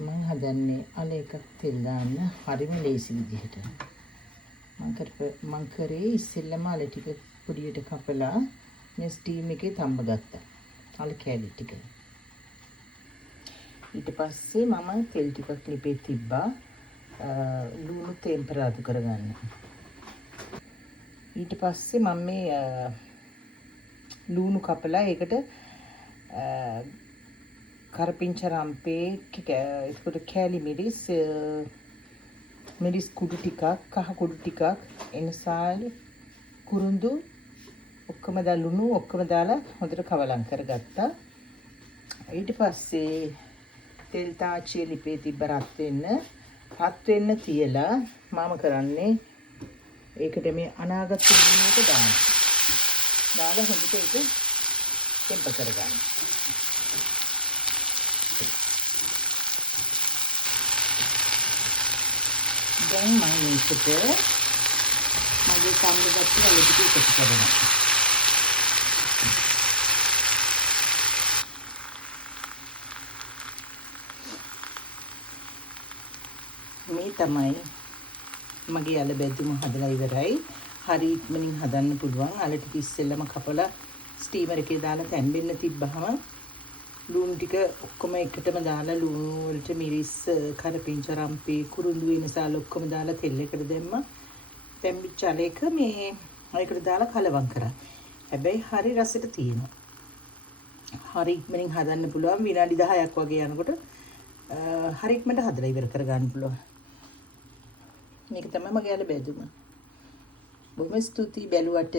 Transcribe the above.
මම හදන්නේ අල එකක් තෙල් දාන්න හරිම ලේසි විදිහට. මම කරේ ඉස්සෙල්ලම අල ටික පොඩියට කපලා මේ ස්ටීම් එකේ තම්බ ගත්තා. අල කෑලි ටික. ඊට පස්සේ මම තෙල් ටිකක් ලිපේ තිබ්බා. ලුණු ටෙම්පරාදු කරගන්න. ඊට පස්සේ මම මේ ලුණු කපලා ඒකට කරපිංච රම්පේ ඒකට කෑලි මිරිස් කුඩු ටිකක් කහ කුඩු ටිකක් එනසාල් කුරුඳු ඔක්කොම දාලා ලුණු ඔක්කොම දාලා හොඳට කවලම් කරගත්තා. ඊට පස්සේ තෙල් තාච්චිය ලිපේ තිබ්බ රත් වෙන්න තියලා මම කරන්නේ ඒකට මේ අනාගත ලුණු එක දාලා හොඳට ඒක තෙම්ප කරගන්න. දැන් මම මේකට මගේ සම්බන්ධත් වල ටික එකතු කරනවා. මේ තමයි මගේ අල බැදුම හදලා ඉවරයි. හරි ඉක්මනින් හදන්න පුළුවන්. අල ටික ඉස්සෙල්ලම කපලා ස්ටීමර් එකේ දාලා තැම්බෙන්න තිබ්බහම ලුණු ටික ඔක්කොම එකටම දාලා ලුණු වලට මිරිස් කරපිංච රම්පේ කුරුඳු වෙනසාල ඔක්කොම දාලා තෙල් එකට දැම්මා. තැම්බිච්ච අල එක මේ ඒකට දාලා කලවම් කරා. හැබැයි හරි රසෙට තියෙනවා. හරි ඉක්මනින් හදන්න පුළුවන්. විනාඩි 10ක් වගේ යනකොට හරි ඉක්මනට හදලා ඉවර කරගන්න පුළුවන්. මේක තමයි මගේ අල බැදුම. බොහොම ස්තුතියි බැලුවට.